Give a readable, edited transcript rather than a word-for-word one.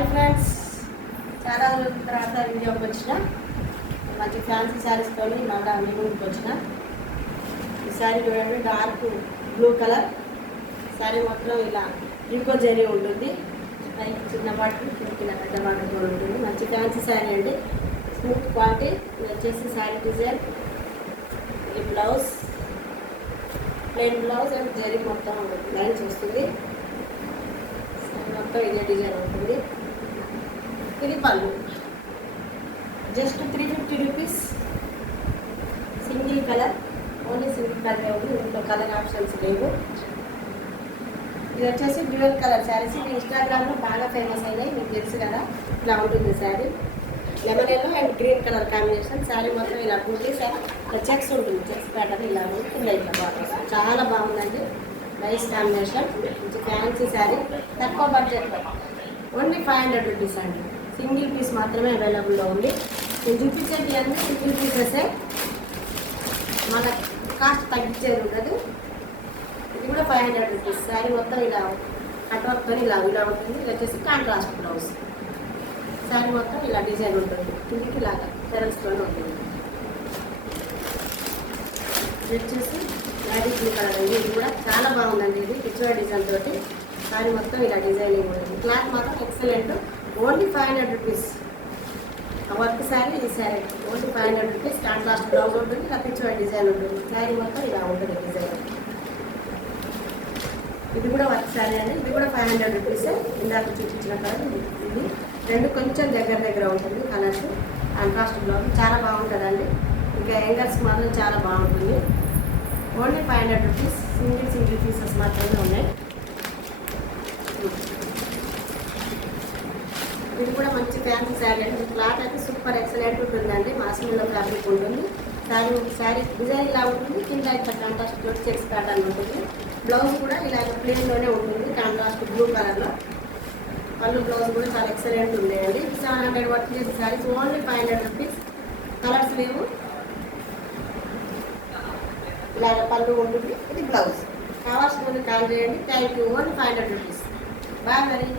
Hi friends, చాలా రోజుల తర్వాత వీడియోకి వచ్చిన మంచి ఫ్యాన్సీ శారీస్తో మళ్ళీ మీ ముందుకు వచ్చిన. ఈ శారీ చూడండి, డార్క్ బ్లూ కలర్ శారీ. మొత్తం ఇలా ఇంకో జరీ ఉంటుంది. పైకి చిన్న బాటిల్, కింద పెద్ద బాటిల్ కూడా ఉంటుంది. మంచి ఫ్యాన్సీ శారీ అండి, స్మూత్ క్వాలిటీ. ఇది వచ్చేసి శారీ డిజైన్. ఈ blouse plain blouse and zari మొత్తం లైన్స్ వస్తుంది. మొత్తం ఇదే డిజైన్ ఉంటుంది. ఇది పళ్ళు, just 350 rupees. Single colour, only single colour ఉంది, ఇంట్లో కలర్ ఆప్షన్స్ లేవు. ఇది వచ్చేసి డ్యూయల్ కలర్ శారీస్. ఇది ఇన్స్టాగ్రామ్లో బాగా ఫేమస్ అయినాయి, మీకు తెలుసు కదా. ఇట్లా ఉంటుంది sari, lemon yellow and green colour combination. Sari మొత్తం ఇలా బూటీస్, ఇలా చెక్స్ ఉంటుంది, చెక్స్ ప్యాటర్న్ ఇలా ఉంటుంది. ఇట్లా బాటర్స్ చాలా బాగుందండి, నైస్ కాంబినేషన్. మంచి ఫ్యాన్సీ శారీ, తక్కువ బడ్జెట్లో, ఓన్లీ 500 రూపీస్ అండి. సింగిల్ పీస్ మాత్రమే అవైలబుల్లో ఉంది. నేను చూపించేది అన్నీ సింగిల్ పీసెసే, మన కాస్ట్ తగ్గించేది ఉండదు. ఇది కూడా 500 రూపీస్. శారీ మొత్తం ఇలా కట్ వర్క్తో ఇలా ఉంటుంది. ఇది వచ్చేసి కాంట్రాస్ట్ బ్లౌజ్. శారీ మొత్తం ఇలా డిజైన్ ఉంటుంది, కిందికి ఇలాగా టెరల్స్తో ఉంటుంది. ఇది వచ్చేసి లైట్ బ్లూ కలర్ అండి. ఇది కూడా చాలా బాగుందండి. ఇది పిక్చర్ డిజైన్ తోటి శారీ మొత్తం ఇలా డిజైనింగ్ ఉంటుంది. క్లాత్ మాత్రం excellent. Only 500 rupees. Work sari, ఈ sari only 500 rupees. Contrast blouse ఉంటుంది, ఇలా పిక్చర్ డిజైన్ ఉంటుంది. శారీ మొత్తం ఇలా ఉంటుంది డిజైన్. ఇది కూడా వర్క్ శారీ అండి. ఇది కూడా 500 రూపీస్. ఇందాక చూపించిన కలర్ ఇది. రెండు కొంచెం దగ్గర ఉంటుంది కలర్స్. కాంట్రాస్ట్ బ్లౌజ్ చాలా బాగుంటుందండి. ఇంకా యంగర్స్కి మాత్రం చాలా బాగుంటుంది. Only 500 rupees. సింగిల్ పీసెస్ మాత్రమే ఉన్నాయి. ఇది కూడా మంచి ఫ్యాన్సీ శారీ అండి. క్లాత్ అయితే సూపర్ ఎక్సలెంట్ ఉంటుందండి. మాస్మిల్లో ఫ్యాబ్రిక్ ఉంటుంది. శారీ డిజైన్ ఇలా ఉంటుంది, కింద ఇట్లా కాంట్రాస్ట్ తోటి చెక్స్ ప్యాటర్న్ ఉంటుంది. బ్లౌజ్ కూడా ఇలా ప్లెయిన్లోనే ఉంటుంది, కాంట్రాస్ట్ బ్లూ కలర్లో. పళ్ళు బ్లౌజ్ కూడా చాలా ఎక్సలెంట్ ఉన్నాయండి. 700 వర్క్ చేసే శారీస్ ఓన్లీ 500 రూపీస్. కలర్స్ లేవు. ఇలాగ పళ్ళు ఉంటుంది, ఇది బ్లౌజ్. కావాల్సిన కాల్ చేయండి. Thank you. Only 500 rupees. Bye మరి.